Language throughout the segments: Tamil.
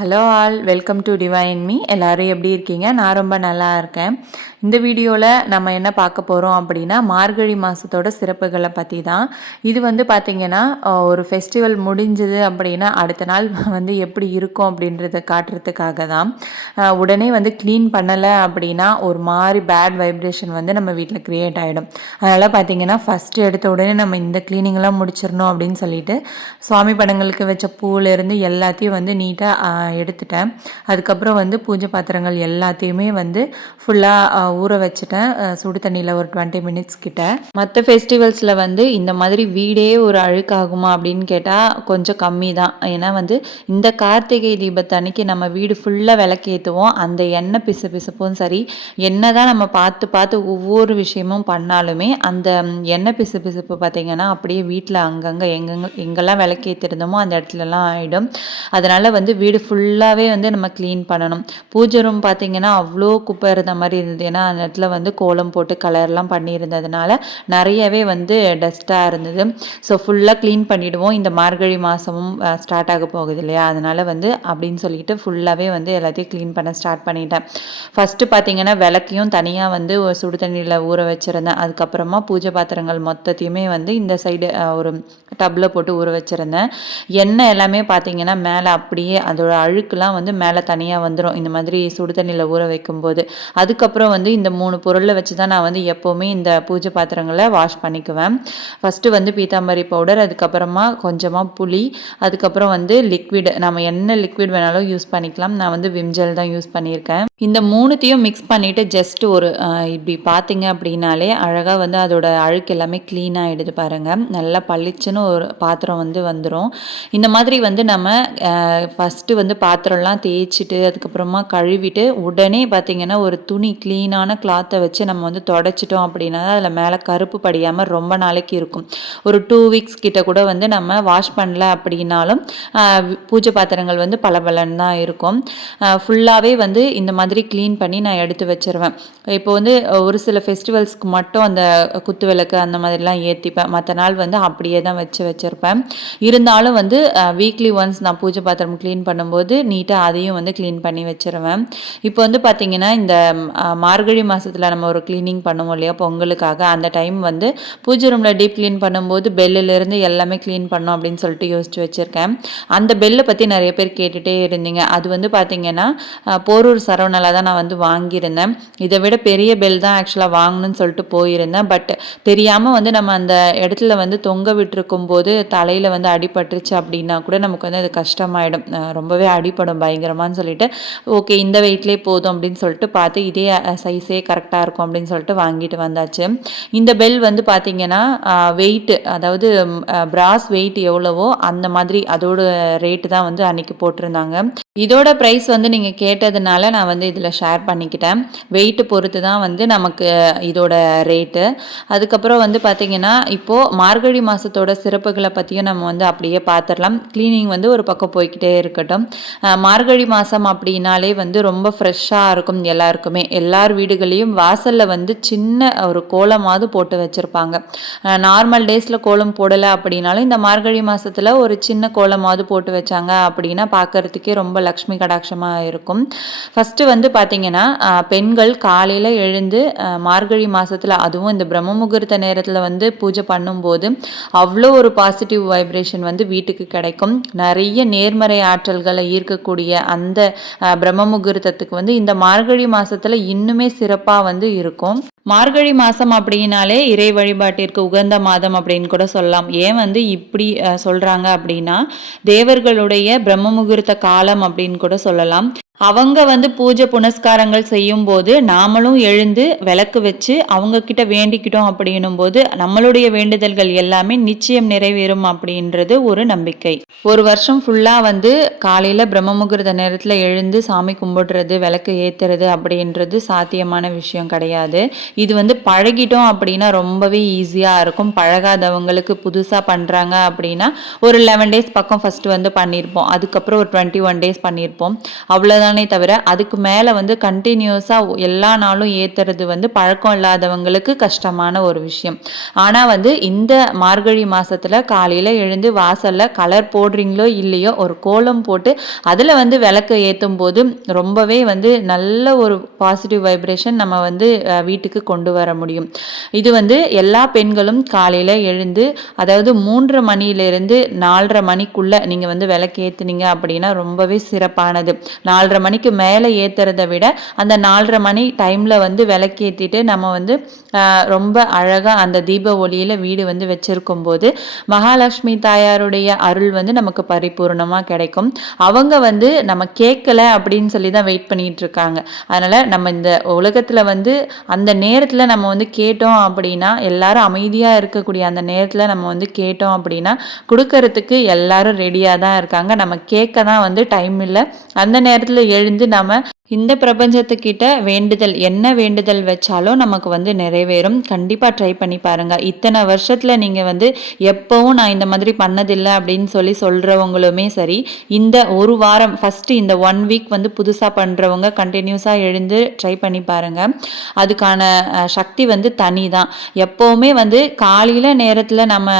Hello all welcome to divine me எல்லோரும் எப்படி இருக்கீங்க? நான் ரொம்ப நல்லா இருக்கேன். இந்த வீடியோவில் நம்ம என்ன பார்க்க போகிறோம் அப்படின்னா மார்கழி மாதத்தோட சிறப்புகளை பற்றி தான் இது வந்து பார்த்திங்கன்னா ஒரு ஃபெஸ்டிவல் முடிஞ்சது அப்படின்னா அடுத்த நாள் வந்து எப்படி இருக்கும் அப்படின்றத காட்டுறதுக்காக தான் உடனே வந்து க்ளீன் பண்ணலை அப்படின்னா ஒரு மாதிரி பேட் வைப்ரேஷன் வந்து நம்ம வீட்டில் க்ரியேட் ஆகிடும் அதனால் பார்த்திங்கன்னா ஃபஸ்ட்டு எடுத்த உடனே நம்ம இந்த க்ளீனிங்லாம் முடிச்சிடணும் அப்படின்னு சொல்லிட்டு சுவாமி படங்களுக்கு வச்ச பூவிலேருந்து எல்லாத்தையும் வந்து நீட்டாக எடுத்துட்டேன். அதுக்கப்புறம் வந்து பூஜை பாத்திரங்கள் எல்லாத்தையுமே வந்து ஃபுல்லாக ஊற வச்சுட்டேன். சுடு தண்ணியில் ஒரு டுவெண்ட்டி மினிட்ஸ் கிட்ட. மற்ற ஃபெஸ்டிவல்ஸில் வந்து இந்த மாதிரி வீடே ஒரு அழுக்காகுமா அப்படின்னு கேட்டால் கொஞ்சம் கம்மி தான் ஏன்னா வந்து இந்த கார்த்திகை தீபத்தை அன்னைக்கு நம்ம வீடு ஃபுல்லாக விளக்கேற்றுவோம் அந்த எண்ணெய் பிசு பிசுப்பும் சரி என்ன தான் நம்ம பார்த்து பார்த்து ஒவ்வொரு விஷயமும் பண்ணாலுமே அந்த எண்ணெய் பிசு பிசுப்பு பார்த்திங்கன்னா அப்படியே வீட்டில் அங்கங்கே எங்கெங்க எங்கெல்லாம் விளக்கேற்றிருந்தோமோ அந்த இடத்துலலாம் ஆகிடும் அதனால் வந்து வீடு ஃபுல்லாகவே வந்து நம்ம க்ளீன் பண்ணணும். பூஜை ரூம் பார்த்திங்கன்னா அவ்வளோ குப்பை இருந்த மாதிரி இருந்தது. ஏன்னா அந்த இடத்துல வந்து கோலம் போட்டு கலர்லாம் பண்ணியிருந்ததுனால நிறையவே வந்து டஸ்ட்டாக இருந்தது. ஸோ ஃபுல்லாக க்ளீன் பண்ணிவிடுவோம் இந்த மார்கழி மாதமும் ஸ்டார்ட் ஆக போகுது இல்லையா? அதனால் வந்து அப்படின்னு சொல்லிட்டு ஃபுல்லாகவே வந்து எல்லாத்தையும் க்ளீன் பண்ண ஸ்டார்ட் பண்ணிட்டேன். ஃபஸ்ட்டு பார்த்திங்கன்னா விளக்கையும் தனியாக வந்து சுடு தண்ணியில் ஊற வச்சுருந்தேன். அதுக்கப்புறமா பூஜை பாத்திரங்கள் மொத்தத்தையுமே வந்து இந்த சைடு ஒரு டப்பில் போட்டு ஊற வச்சுருந்தேன். எண்ணெய் எல்லாமே பார்த்திங்கன்னா மேலே அப்படியே அதோட அழுக்குலாம் வந்து மேலே தனியாக வந்துடும் இந்த மாதிரி சுடு தண்ணியில் ஊற வைக்கும்போது. அதுக்கப்புறம் வந்து இந்த மூணு பொருளை வச்சு தான் நான் வந்து எப்போவுமே இந்த பூஜை பாத்திரங்களை வாஷ் பண்ணிக்குவேன். ஃபஸ்ட்டு வந்து பீத்தாம்பரி பவுடர் அதுக்கப்புறமா கொஞ்சமாக புளி அதுக்கப்புறம் வந்து லிக்விட் நம்ம என்ன லிக்விட் வேணாலும் யூஸ் பண்ணிக்கலாம். நான் வந்து விம்ஜெல் தான் யூஸ் பண்ணியிருக்கேன். இந்த மூணுத்தையும் மிக்ஸ் பண்ணிவிட்டு ஜஸ்ட் ஒரு இப்படி பார்த்தீங்க அப்படின்னாலே அழகாக வந்து அதோட அழுக்கு எல்லாமே க்ளீன் ஆகிடுது பாருங்கள் நல்லா பளிச்சுன்னு ஒரு பாத்திரம் வந்து வந்துடும் இந்த மாதிரி வந்து நம்ம ஃபஸ்ட்டு வந்து பாத்திரம்லாம் தேய்ச்சிட்டு அதுக்கப்புறமா கழுவிட்டு உடனே பார்த்திங்கன்னா ஒரு துணி க்ளீனான கிளாத்தை வச்சு நம்ம வந்து தொடச்சிட்டோம் அப்படின்னா அதில் மேலே கருப்பு படியாமல் ரொம்ப நாளைக்கு இருக்கும். ஒரு டூ வீக்ஸ் கிட்ட கூட வந்து நம்ம வாஷ் பண்ணல அப்படின்னாலும் பூஜை பாத்திரங்கள் வந்து பளபளன்னு தான் இருக்கும். ஃபுல்லாகவே வந்து இந்த மாதிரி க்ளீன் பண்ணி நான் எடுத்து வச்சிருவேன். இப்போ வந்து ஒரு சில ஃபெஸ்டிவல்ஸ்க்கு மட்டும் அந்த குத்து விளக்கு அந்த மாதிரிலாம் ஏற்றிப்பேன் மற்ற நாள் வந்து அப்படியே தான் வச்சு வச்சுருப்பேன். இருந்தாலும் வந்து வீக்லி ஒன்ஸ் நான் பூஜை பாத்திரம் க்ளீன் பண்ணும்போது நீட்டாக அதையும் வந்து க்ளீன் பண்ணி வச்சுருவேன். இப்போ வந்து பார்த்திங்கன்னா இந்த மார்கழி மாதத்தில் நம்ம ஒரு க்ளீனிங் பண்ணுவோம் இல்லையா? பொங்கலுக்காக அந்த டைம் வந்து பூஜை ரூமில் டீப் க்ளீன் பண்ணும்போது பெல்லிலேருந்து எல்லாமே க்ளீன் பண்ணோம் அப்படின்னு சொல்லிட்டு யோசிச்சு வச்சுருக்கேன். அந்த பெல்லை பற்றி நிறைய பேர் கேட்டுகிட்டே இருந்தீங்க. அது வந்து பார்த்திங்கன்னா போரூர் சரவணலாக தான் நான் வந்து வாங்கியிருந்தேன். இதை விட பெரிய பெல் தான் ஆக்சுவலாக வாங்கணும்னு சொல்லிட்டு போயிருந்தேன். பட் தெரியாமல் வந்து நம்ம அந்த இடத்துல வந்து தொங்க விட்டுருக்கும் போது தலையில் வந்து அடிபட்டுருச்சு அப்படின்னா கூட நமக்கு வந்து அது கஷ்டமாயிடும். ரொம்பவே அடிப்படும் பயங்கரமானு சொல்லிட்டு ஓகே இந்த வெயிட்லேயே போதும் அப்படின்னு சொல்லிட்டு பார்த்து இதே சைஸே கரெக்டாக இருக்கும் அப்படின்னு சொல்லிட்டு வாங்கிட்டு வந்தாச்சு. இந்த பெல் வந்து பார்த்திங்கன்னா வெயிட்டு அதாவது பிராஸ் வெயிட் எவ்வளவோ அந்த மாதிரி அதோட ரேட்டு தான் வந்து அன்றைக்கி போட்டிருந்தாங்க. இதோட ப்ரைஸ் வந்து நீங்கள் கேட்டதுனால நான் வந்து இதில் ஷேர் பண்ணிக்கிட்டேன். வெயிட்டு பொறுத்து தான் வந்து நமக்கு இதோட ரேட்டு அதுக்கப்புறம் வந்து பார்த்திங்கன்னா இப்போது மார்கழி மாதத்தோட சிறப்புகளை பற்றியும் நம்ம வந்து அப்படியே பார்த்துடலாம் க்ளீனிங் வந்து ஒரு பக்கம் போய்கிட்டே இருக்கட்டும். மார்கழி மாதம் அப்படின்னாலே வந்து ரொம்ப ஃப்ரெஷ்ஷாக இருக்கும் எல்லாருக்குமே. எல்லார் வீடுகளையும் வாசலில் வந்து சின்ன ஒரு கோலமாவது போட்டு வச்சுருப்பாங்க. நார்மல் டேஸில் கோலம் போடலை அப்படின்னாலும் இந்த மார்கழி மாதத்தில் ஒரு சின்ன கோலமாவது போட்டு வச்சாங்க அப்படின்னா பார்க்குறதுக்கே ரொம்ப லக்ஷ்மி கடாட்சமாக இருக்கும். ஃபஸ்ட்டு வந்து பார்த்திங்கன்னா பெண்கள் காலையில் எழுந்து மார்கழி மாதத்தில் அதுவும் இந்த பிரம்ம முகூர்த்த நேரத்தில் வந்து பூஜை பண்ணும்போது அவ்வளோ ஒரு பாசிட்டிவ் வைப்ரேஷன் வந்து வீட்டுக்கு கிடைக்கும். நிறைய நேர்மறை ஆற்றல்களை ஈர்க்கக்கூடிய அந்த பிரம்ம முகூர்த்தத்துக்கு வந்து இந்த மார்கழி மாதத்தில் இன்னுமே சிறப்பாக வந்து இருக்கும். மார்கழி மாதம் அப்படின்னாலே இறை வழிபாட்டிற்கு உகந்த மாதம் அப்படின்னு கூட சொல்லலாம். ஏன் வந்து இப்படி சொல்கிறாங்க அப்படின்னா தேவர்களுடைய பிரம்ம முகூர்த்த காலம் அப்படின்னு கூட சொல்லலாம். அவங்க வந்து பூஜை புனஸ்காரங்கள் செய்யும் போது நாமளும் எழுந்து விளக்கு வச்சு அவங்க கிட்ட வேண்டிக்கிட்டோம் அப்படின்னும் போது நம்மளுடைய வேண்டுதல்கள் எல்லாமே நிச்சயம் நிறைவேறும் அப்படின்றது ஒரு நம்பிக்கை. ஒரு வருஷம் ஃபுல்லாக வந்து காலையில் பிரம்ம முகூர்த்த நேரத்தில் எழுந்து சாமி கும்பிடுறது விளக்கு ஏற்றுறது அப்படின்றது சாத்தியமான விஷயம் கிடையாது. இது வந்து பழகிட்டோம் அப்படின்னா ரொம்பவே ஈஸியாக இருக்கும். பழகாதவங்களுக்கு புதுசாக பண்ணுறாங்க அப்படின்னா ஒரு லெவன் டேஸ் பக்கம் ஃபஸ்ட்டு வந்து பண்ணியிருப்போம் அதுக்கப்புறம் ஒரு டுவெண்ட்டி ஒன் டேஸ் பண்ணியிருப்போம் அவ்வளோதான் தானே தவிர அதுக்கு மேலே வந்து கண்டினியூஸாக எல்லா நாளும் ஏற்றுறது வந்து பழக்கம் இல்லாதவங்களுக்கு கஷ்டமான ஒரு விஷயம். ஆனால் வந்து இந்த மார்கழி மாதத்தில் காலையில் எழுந்து வாசலில் கலர் போடுறீங்களோ இல்லையோ ஒரு கோலம் போட்டு அதில் வந்து விளக்கு ஏற்றும் போது ரொம்பவே வந்து நல்ல ஒரு பாசிட்டிவ் வைப்ரேஷன் நம்ம வந்து வீட்டுக்கு கொண்டு வர முடியும். இது வந்து எல்லா பெண்களும் காலையில் எழுந்து அதாவது மூன்று மணியிலிருந்து நாலரை மணிக்குள்ளே நீங்கள் வந்து விளக்கு ஏற்றுனீங்க அப்படின்னா ரொம்பவே சிறப்பானது. நாலரை மணிக்கு மேலே ஏற்றுறத விட அந்த நாலரை மணி டைமில் வந்து விளக்கேற்றிட்டு நம்ம வந்து ரொம்ப அழகாக அந்த தீப ஒளியில் வீடு வந்து வச்சுருக்கும் போது மகாலட்சுமி தாயாருடைய அருள் வந்து நமக்கு பரிபூர்ணமாக கிடைக்கும். அவங்க வந்து நம்ம கேட்கல அப்படின்னு சொல்லி தான் வெயிட் பண்ணிகிட்டு இருக்காங்க. அதனால் நம்ம இந்த உலகத்தில் வந்து அந்த நேரத்தில் நம்ம வந்து கேட்டோம் அப்படின்னா எல்லாரும் அமைதியாக இருக்கக்கூடிய அந்த நேரத்தில் நம்ம வந்து கேட்டோம் அப்படின்னா கொடுக்கறதுக்கு எல்லாரும் ரெடியாக தான் இருக்காங்க. நம்ம கேட்க தான் வந்து டைம் இல்லை. அந்த நேரத்தில் எழுந்து நாம இந்த பிரபஞ்சத்துக்கிட்ட வேண்டுதல் என்ன வேண்டுதல் வச்சாலும் நமக்கு வந்து நிறைவேறும். கண்டிப்பாக ட்ரை பண்ணி பாருங்கள் இத்தனை வருஷத்தில் நீங்கள் வந்து எப்போவும் நான் இந்த மாதிரி பண்ணதில்லை அப்படின்னு சொல்லி சொல்கிறவங்களுமே சரி இந்த ஒரு வாரம் ஃபஸ்ட்டு இந்த ஒன் வீக் வந்து புதுசாக பண்ணுறவங்க கண்டினியூஸாக எழுந்து ட்ரை பண்ணி பாருங்கள் அதுக்கான சக்தி வந்து தனி தான் எப்போவுமே வந்து காலையில் நேரத்தில் நம்ம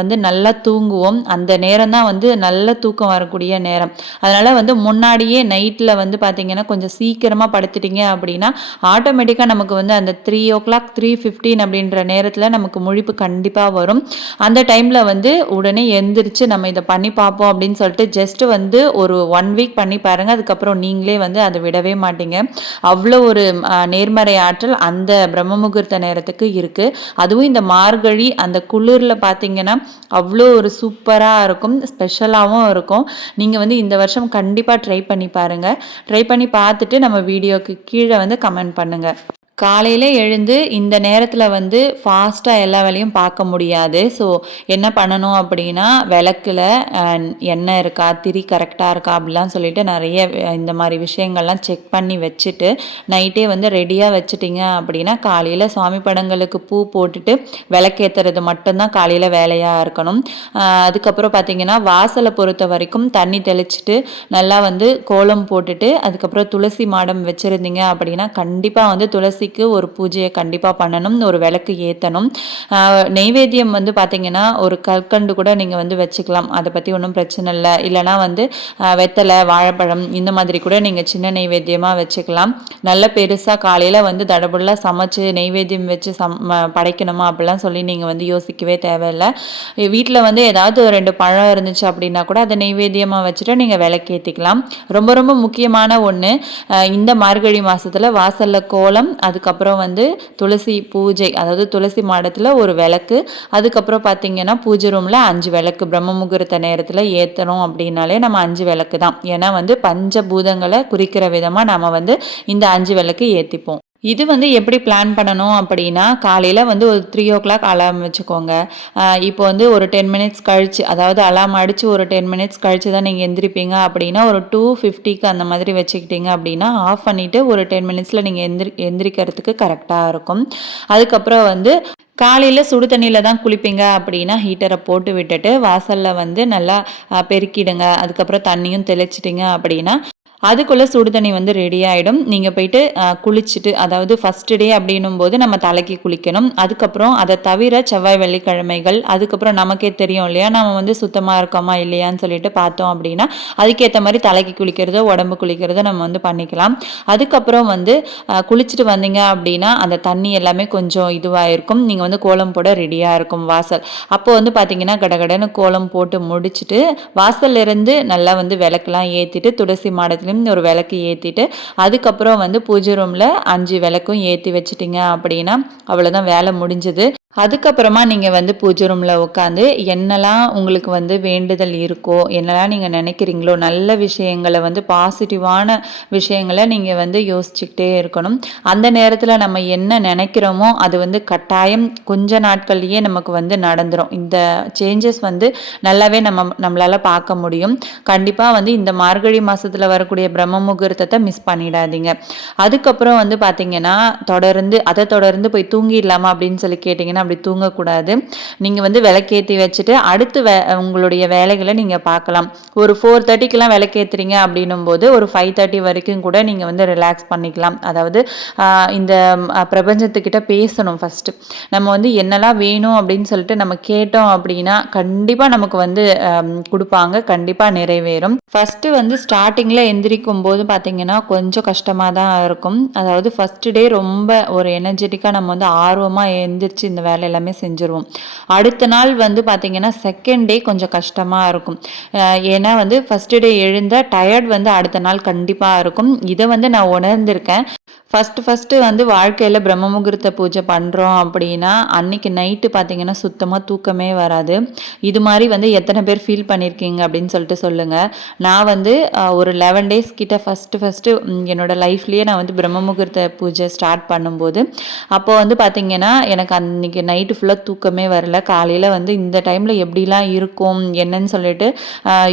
வந்து நல்லா தூங்குவோம். அந்த நேரம் தான் வந்து நல்ல தூக்கம் வரக்கூடிய நேரம். அதனால் வந்து முன்னாடியே நைட்டில் வந்து பார்த்திங்கன்னா கொஞ்சம் சீக்கிரமாக படுத்துட்டீங்க அப்படின்னா ஆட்டோமேட்டிக்காக நமக்கு வந்து அந்த three o'clock three fifteen அப்படின்ற நேரத்தில் நமக்கு முழிப்பு கண்டிப்பாக வரும். அந்த டைமில் வந்து உடனே எந்திரிச்சு நம்ம இதை பண்ணி பார்ப்போம் அப்படின்னு சொல்லிட்டு ஜஸ்ட் வந்து ஒரு ஒன் வீக் பண்ணி பாருங்கள் அதுக்கப்புறம் நீங்களே வந்து அதை விடவே மாட்டீங்க. அவ்வளோ ஒரு நேர்மறை ஆற்றல் அந்த பிரம்ம முகூர்த்த நேரத்துக்கு இருக்குது அதுவும் இந்த மார்கழி அந்த குளிரில் பார்த்தீங்கன்னா அவ்வளோ ஒரு சூப்பராக இருக்கும் ஸ்பெஷலாகவும் இருக்கும். நீங்கள் வந்து இந்த வருஷம் கண்டிப்பாக ட்ரை பண்ணி பாருங்கள் ட்ரை பண்ணி பார்த்துட்டு பார்த்துட்டு நம்ம வீடியோக்கு கீழே வந்து கமெண்ட் பண்ணுங்கள் காலையில் எழுந்து இந்த நேரத்தில் வந்து ஃபாஸ்ட்டாக எல்லா வேலையும் பார்க்க முடியாது. ஸோ என்ன பண்ணணும் அப்படின்னா விளக்கில் எண்ணெய் இருக்கா திரி கரெக்டாக இருக்கா அப்படிலாம் சொல்லிட்டு நிறைய இந்த மாதிரி விஷயங்கள்லாம் செக் பண்ணி வச்சுட்டு நைட்டே வந்து ரெடியாக வச்சுட்டிங்க அப்படின்னா காலையில் சுவாமி படங்களுக்கு பூ போட்டுட்டு விளக்கேற்றுறது மட்டும்தான் காலையில் வேலையாக இருக்கணும். அதுக்கப்புறம் பார்த்திங்கன்னா வாசலை பொறுத்த வரைக்கும் தண்ணி தெளிச்சுட்டு நல்லா வந்து கோலம் போட்டுட்டு அதுக்கப்புறம் துளசி மாடம் வச்சுருந்தீங்க அப்படின்னா கண்டிப்பாக வந்து துளசி துளசிக்கு ஒரு பூஜையை கண்டிப்பாக பண்ணணும் ஒரு விளக்கு ஏற்றணும் நெய்வேத்தியம் வந்து பார்த்திங்கன்னா ஒரு கற்கண்டு கூட நீங்கள் வந்து வச்சுக்கலாம். அதை பற்றி ஒன்றும் பிரச்சனை இல்லை. இல்லைனா வந்து வெத்தலை வாழைப்பழம் இந்த மாதிரி கூட நீங்கள் சின்ன நெய்வேத்தியமாக வச்சுக்கலாம். நல்ல பெருசாக காலையில் வந்து தடபுல்லாக சமைச்சு நெய்வேத்தியம் வச்சு சம் படைக்கணுமா அப்படிலாம் சொல்லி நீங்கள் வந்து யோசிக்கவே தேவையில்லை. வீட்டில் வந்து ஏதாவது ஒரு ரெண்டு பழம் இருந்துச்சு அப்படின்னா கூட அதை நெய்வேத்தியமாக வச்சுட்டு நீங்கள் விளக்கேற்றிக்கலாம் ரொம்ப ரொம்ப முக்கியமான ஒன்று இந்த மார்கழி மாதத்தில் வாசலில் கோலம் அது அதுக்கப்புறம் வந்து துளசி பூஜை அதாவது துளசி மாடத்தில் ஒரு விளக்கு. அதுக்கப்புறம் பார்த்திங்கன்னா பூஜை ரூமில் அஞ்சு விளக்கு. பிரம்ம முகூர்த்த நேரத்தில் ஏற்றணும் அப்படின்னாலே நம்ம அஞ்சு விளக்கு தான் ஏன்னா வந்து பஞ்சபூதங்களை குறிக்கிற விதமாக நம்ம வந்து இந்த அஞ்சு விளக்கு ஏற்றிப்போம் இது வந்து எப்படி பிளான் பண்ணணும் அப்படின்னா காலையில் வந்து ஒரு த்ரீ ஓ கிளாக் அலாம் வச்சுக்கோங்க இப்போ வந்து ஒரு டென் மினிட்ஸ் கழிச்சு அதாவது அலாம் அடித்து ஒரு டென் மினிட்ஸ் கழித்து தான் நீங்கள் எந்திரிப்பீங்க அப்படின்னா ஒரு டூ ஃபிஃப்டிக்கு அந்த மாதிரி வச்சுக்கிட்டீங்க அப்படின்னா ஆஃப் பண்ணிவிட்டு ஒரு டென் மினிட்ஸில் நீங்கள் எந்திரி எந்திரிக்கிறதுக்கு கரெக்டாக இருக்கும். அதுக்கப்புறம் வந்து காலையில் சுடு தண்ணியில் தான் குளிப்பீங்க அப்படின்னா ஹீட்டரை போட்டு விட்டுட்டு வாசலில் வந்து நல்லா பெருக்கிடுங்க. அதுக்கப்புறம் தண்ணியும் தெளிச்சிட்டிங்க அப்படின்னா அதுக்குள்ளே சுடு தண்ணி வந்து ரெடி ஆகிடும் நீங்கள் போயிட்டு குளிச்சுட்டு அதாவது ஃபஸ்ட்டு டே அப்படின்னும் போது நம்ம தலைக்கு குளிக்கணும். அதுக்கப்புறம் அதை தவிர செவ்வாய் வெள்ளிக்கிழமைகள் அதுக்கப்புறம் நமக்கே தெரியும் இல்லையா? நம்ம வந்து சுத்தமாக இருக்கோமா இல்லையான்னு சொல்லிட்டு பார்த்தோம் அப்படின்னா அதுக்கேற்ற மாதிரி தலைக்கு குளிக்கிறதோ உடம்பு குளிக்கிறதோ நம்ம வந்து பண்ணிக்கலாம். அதுக்கப்புறம் வந்து குளிச்சுட்டு வந்தீங்க அப்படின்னா அந்த தண்ணி எல்லாமே கொஞ்சம் இதுவாக இருக்கும் நீங்கள் வந்து கோலம் போட ரெடியாக இருக்கும் வாசல். அப்போ வந்து பார்த்தீங்கன்னா கடகடன்னு கோலம் போட்டு முடிச்சுட்டு வாசல்லேருந்து நல்லா வந்து விளக்கெல்லாம் ஏற்றிட்டு துளசி மாடத்தில் எல்லாத்துலேயும் ஒரு விளக்கு ஏற்றிட்டு அதுக்கப்புறம் வந்து பூஜை ரூமில் அஞ்சு விளக்கும் ஏற்றி வச்சிட்டிங்க அப்படின்னா அவ்வளோதான் வேலை முடிஞ்சது. அதுக்கப்புறமா நீங்கள் வந்து பூஜை ரூமில் உட்காந்து என்னெல்லாம் உங்களுக்கு வந்து வேண்டுதல் இருக்கோ என்னெல்லாம் நீங்கள் நினைக்கிறீங்களோ நல்ல விஷயங்களை வந்து பாசிட்டிவான விஷயங்களை நீங்கள் வந்து யோசிச்சுக்கிட்டே இருக்கணும். அந்த நேரத்தில் நம்ம என்ன நினைக்கிறோமோ அது வந்து கட்டாயம் கொஞ்ச நாட்கள்லேயே நமக்கு வந்து நடந்துடும் இந்த சேஞ்சஸ் வந்து நல்லாவே நம்ம நம்மளால் பார்க்க முடியும். கண்டிப்பாக வந்து இந்த மார்கழி மாதத்தில் வரக்கூடிய பிரம்ம முகூர்த்தத்தை மிஸ் பண்ணிடாதீங்க. அதுக்கப்புறம் வந்து பார்த்தீங்கன்னா தொடர்ந்து அதை தொடர்ந்து போய் தூங்கிடலாமா அப்படின்னு சொல்லி கேட்டிங்கன்னா பார்த்தீங்கன்னா அப்படி தூங்கக்கூடாது. நீங்கள் வந்து விளக்கேற்றி வச்சுட்டு அடுத்து வே உங்களுடைய வேலைகளை நீங்கள் பார்க்கலாம். ஒரு ஃபோர் தேர்ட்டிக்கெலாம் விளக்கேற்றுறீங்க அப்படின்னும் போது ஒரு ஃபைவ் தேர்ட்டி வரைக்கும் கூட நீங்கள் வந்து ரிலாக்ஸ் பண்ணிக்கலாம். அதாவது இந்த பிரபஞ்சத்துக்கிட்ட பேசணும் ஃபஸ்ட்டு நம்ம வந்து என்னெல்லாம் வேணும் அப்படின்னு சொல்லிட்டு நம்ம கேட்டோம் அப்படின்னா கண்டிப்பாக நமக்கு வந்து கொடுப்பாங்க. கண்டிப்பாக நிறைவேறும். ஃபஸ்ட்டு வந்து ஸ்டார்டிங்கில் எந்திரிக்கும் போது பார்த்தீங்கன்னா கொஞ்சம் கஷ்டமாக தான் இருக்கும். அதாவது ஃபஸ்ட்டு டே ரொம்ப ஒரு எனர்ஜெட்டிக்காக நம்ம வந்து ஆர்வமாக எந்திரிச்சு இந்த வேலை எல்லாமே செஞ்சுருவோம். அடுத்த நாள் வந்து பார்த்திங்கன்னா செகண்ட் டே கொஞ்சம் கஷ்டமாக இருக்கும். ஏன்னா வந்து ஃபஸ்ட்டு டே எழுந்த டயர்ட் வந்து அடுத்த நாள் கண்டிப்பாக இருக்கும். இதை வந்து நான் உணர்ந்திருக்கேன். ஃபஸ்ட்டு ஃபஸ்ட்டு வந்து வாழ்க்கையில் பிரம்ம முகூர்த்த பூஜை பண்ணுறோம் அப்படின்னா அன்றைக்கி நைட்டு பார்த்தீங்கன்னா சுத்தமாக தூக்கமே வராது. இது மாதிரி வந்து எத்தனை பேர் ஃபீல் பண்ணியிருக்கீங்க அப்படின்னு சொல்லிட்டு சொல்லுங்கள் நான் வந்து ஒரு லெவன் டேஸ் கிட்ட ஃபஸ்ட்டு ஃபஸ்ட்டு என்னோடய லைஃப்லேயே நான் வந்து பிரம்ம முகூர்த்த பூஜை ஸ்டார்ட் பண்ணும்போது அப்போ வந்து பார்த்திங்கன்னா எனக்கு அன்றைக்கி நைட்டு ஃபுல்லாக தூக்கமே வரல. காலையில் வந்து இந்த டைமில் எப்படிலாம் இருக்கும் என்னன்னு சொல்லிட்டு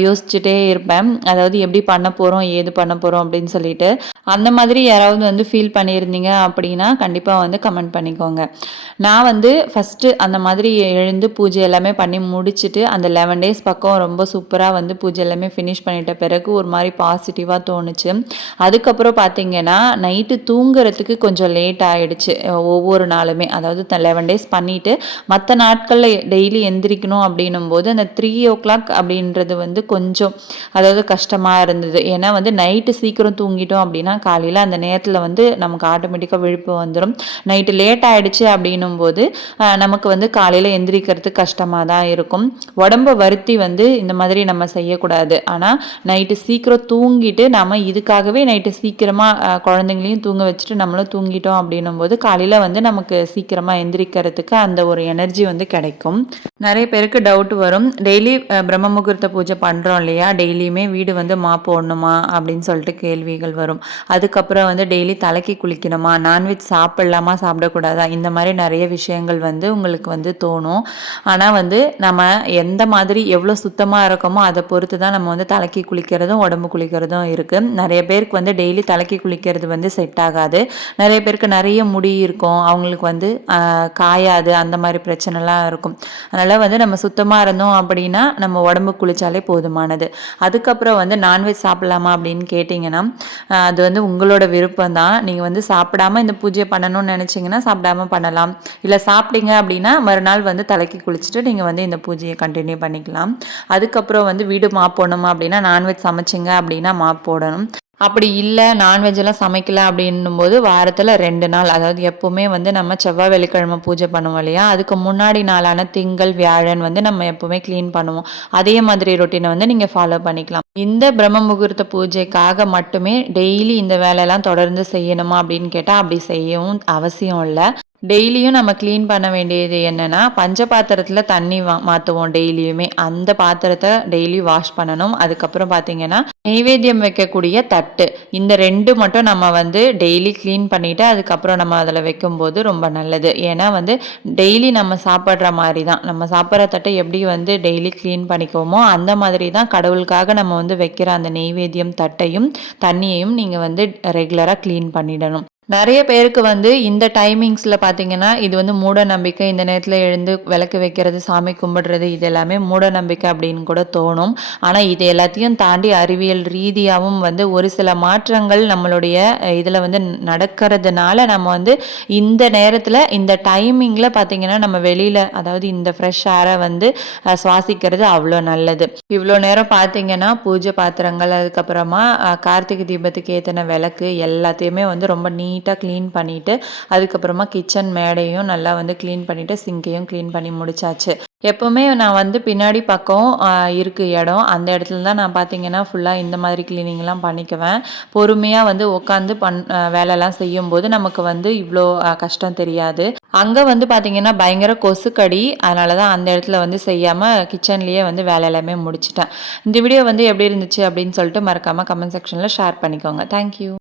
யோசிச்சுட்டே இருப்பேன். அதாவது எப்படி பண்ண போகிறோம் ஏது பண்ண போகிறோம் அப்படின்னு சொல்லிட்டு. அந்த மாதிரி யாராவது வந்து ஃபீல் பண்ணியிருந்தீங்க அப்படின்னா கண்டிப்பாக வந்து கமெண்ட் பண்ணிக்கோங்க. நான் வந்து ஃபஸ்ட்டு அந்த மாதிரி எழுந்து பூஜை எல்லாமே பண்ணி முடிச்சுட்டு அந்த லெவன் டேஸ் பக்கம் ரொம்ப சூப்பராக வந்து பூஜை எல்லாமே ஃபினிஷ் பண்ணிட்ட பிறகு ஒரு மாதிரி பாசிட்டிவாக தோணுச்சு. அதுக்கப்புறம் பார்த்தீங்கன்னா நைட்டு தூங்குறதுக்கு கொஞ்சம் லேட் ஆகிடுச்சு ஒவ்வொரு நாளுமே அதாவது லெவன் டேஸ் பண்ணிவிட்டு மற்ற நாட்களில் டெய்லி எந்திரிக்கணும் அப்படின்னும் போது அந்த த்ரீ ஓ கிளாக் அப்படின்றது வந்து கொஞ்சம் அதாவது கஷ்டமாக இருந்தது. ஏன்னா வந்து நைட்டு சீக்கிரம் தூங்கிட்டோம் அப்படின்னா காலையில் அந்த நேரத்தில் வந்து நமக்கு ஆட்டோமேட்டிக்காக விழிப்பு வந்துடும் நைட்டு லேட் ஆகிடுச்சு அப்படின்னும் போது நமக்கு வந்து காலையில் எந்திரிக்கிறது கஷ்டமாக தான் இருக்கும். உடம்பை வருத்தி வந்து இந்த மாதிரி நம்ம செய்யக்கூடாது. ஆனால் நைட்டு சீக்கிரம் தூங்கிட்டு நம்ம இதுக்காகவே நைட்டு சீக்கிரமாக குழந்தைங்களையும் தூங்க வச்சுட்டு நம்மளும் தூங்கிட்டோம் அப்படின்னும் போது காலையில் வந்து நமக்கு சீக்கிரமாக எந்திரிக்கிறதுக்கு அந்த ஒரு எனர்ஜி வந்து கிடைக்கும். நிறைய பேருக்கு டவுட் வரும். டெய்லி பிரம்ம முகூர்த்த பூஜை பண்ணுறோம் இல்லையா? டெய்லியுமே வீடு வந்து மாப்பு போடணுமா? அப்படின்னு சொல்லிட்டு கேள்விகள் வரும். அதுக்கப்புறம் வந்து டெய்லி தலைக்கு குளிக்கணுமா? நான்வெஜ் சாப்பிட்லாமா? சாப்பிடக்கூடாதா? இந்த மாதிரி நிறைய விஷயங்கள் வந்து உங்களுக்கு வந்து தோணும். ஆனால் வந்து நம்ம எந்த மாதிரி எவ்வளோ சுத்தமாக இருக்கோமோ அதை பொறுத்து தான் நம்ம வந்து தலைக்கு குளிக்கிறதும் உடம்பு குளிக்கிறதும் இருக்குது நிறைய பேருக்கு வந்து டெய்லி தலைக்கு குளிக்கிறது வந்து செட் ஆகாது. நிறைய பேருக்கு நிறைய முடி இருக்கும். அவங்களுக்கு வந்து காயாது. அந்த மாதிரி பிரச்சனைலாம் இருக்கும். அதனால் வந்து நம்ம சுத்தமாக இருந்தோம் அப்படின்னா நம்ம உடம்பு குளித்தாலே போதுமானது. அதுக்கப்புறம் வந்து நான்வெஜ் சாப்பிட்லாமா அப்படின்னு கேட்டிங்கன்னா அது வந்து உங்களோட விருப்பம் தான். நீங்கள் நீங்கள் வந்து சாப்பிடாம இந்த பூஜையை பண்ணணும்னு நினச்சிங்கன்னா சாப்பிடாம பண்ணலாம். இல்லை சாப்பிட்டீங்க அப்படின்னா மறுநாள் வந்து தலைக்கு குளிச்சுட்டு நீங்கள் வந்து இந்த பூஜையை கண்டினியூ பண்ணிக்கலாம். அதுக்கப்புறம் வந்து வீடு மாப் போடணுமா அப்படின்னா நான்வெஜ் சமைச்சிங்க அப்படின்னா மாப் போடணும். அப்படி இல்லை நான்வெஜ்ஜெல்லாம் சமைக்கல அப்படின்னும் போது வாரத்தில் ரெண்டு நாள். அதாவது எப்போவுமே வந்து நம்ம செவ்வாய் வெள்ளிக்கிழமை பூஜை பண்ணுவோம் இல்லையா? அதுக்கு முன்னாடி நாளான திங்கள் வியாழன் வந்து நம்ம எப்போவுமே க்ளீன் பண்ணுவோம். அதே மாதிரி ரொட்டீனை வந்து நீங்கள் ஃபாலோ பண்ணிக்கலாம். இந்த பிரம்ம முகூர்த்த பூஜைக்காக மட்டுமே டெய்லி இந்த வேலையெல்லாம் தொடர்ந்து செய்யணுமா அப்படின்னு கேட்டால் அப்படி செய்யவும் அவசியம் இல்லை. டெய்லியும் நம்ம க்ளீன் பண்ண வேண்டியது என்னென்னா பஞ்ச பாத்திரத்தில் தண்ணி வா மாற்றுவோம் டெய்லியுமே. அந்த பாத்திரத்தை டெய்லி வாஷ் பண்ணணும். அதுக்கப்புறம் பார்த்தீங்கன்னா நெய்வேத்தியம் வைக்கக்கூடிய தட்டு. இந்த ரெண்டு மட்டும் நம்ம வந்து டெய்லி க்ளீன் பண்ணிவிட்டு அதுக்கப்புறம் நம்ம அதில் வைக்கும்போது ரொம்ப நல்லது. ஏன்னா வந்து டெய்லி நம்ம சாப்பிட்ற மாதிரி தான் நம்ம சாப்பிட்ற தட்டை எப்படி வந்து டெய்லி க்ளீன் பண்ணிக்குவோமோ அந்த மாதிரி தான் கடவுளுக்காக நம்ம வந்து வைக்கிற அந்த நெய்வேத்தியம் தட்டையும் தண்ணியையும் நீங்கள் வந்து ரெகுலராக க்ளீன் பண்ணிடணும். நிறைய பேருக்கு வந்து இந்த டைமிங்ஸில் பார்த்தீங்கன்னா இது வந்து மூட நம்பிக்கை இந்த நேரத்தில் எழுந்து விளக்கு வைக்கிறது சாமி கும்பிடுறது இது எல்லாமே மூட நம்பிக்கை அப்படின்னு கூட தோணும். ஆனால் இது எல்லாத்தையும் தாண்டி அறிவியல் ரீதியாகவும் வந்து ஒரு சில மாற்றங்கள் நம்மளுடைய இதில் வந்து நடக்கிறதுனால நம்ம வந்து இந்த நேரத்தில் இந்த டைமிங்கில் பார்த்தீங்கன்னா நம்ம வெளியில் அதாவது இந்த ஃப்ரெஷ் ஏரை வந்து சுவாசிக்கிறது அவ்வளோ நல்லது. இவ்வளோ நேரம் பார்த்தீங்கன்னா பூஜை பாத்திரங்கள் அதுக்கப்புறமா கார்த்திகை தீபத்துக்கு ஏற்றின விளக்கு எல்லாத்தையுமே வந்து ரொம்ப நீ நீட்டாக க்ளீன் பண்ணிவிட்டு அதுக்கப்புறமா கிச்சன் மேடையும் நல்லா வந்து க்ளீன் பண்ணிவிட்டு சிங்கையும் க்ளீன் பண்ணி முடிச்சாச்சு. எப்போவுமே நான் வந்து பின்னாடி பக்கம் இருக்குது இடம். அந்த இடத்துல தான் நான் பார்த்தீங்கன்னா ஃபுல்லாக இந்த மாதிரி க்ளீனிங்லாம் பண்ணிக்குவேன். பொறுமையாக வந்து உட்காந்து பண் வேலைலாம் செய்யும்போது நமக்கு வந்து இவ்வளோ கஷ்டம் தெரியாது. அங்கே வந்து பார்த்தீங்கன்னா பயங்கர கொசுக்கடி. அதனால தான் அந்த இடத்துல வந்து செய்யாமல் கிச்சன்லேயே வந்து வேலை எல்லாமே முடிச்சிட்டேன். இந்த வீடியோ வந்து எப்படி இருந்துச்சு அப்படின்னு சொல்லிட்டு மறக்காமல் கமெண்ட் செக்ஷனில் ஷேர் பண்ணிக்கோங்க. தேங்க்யூ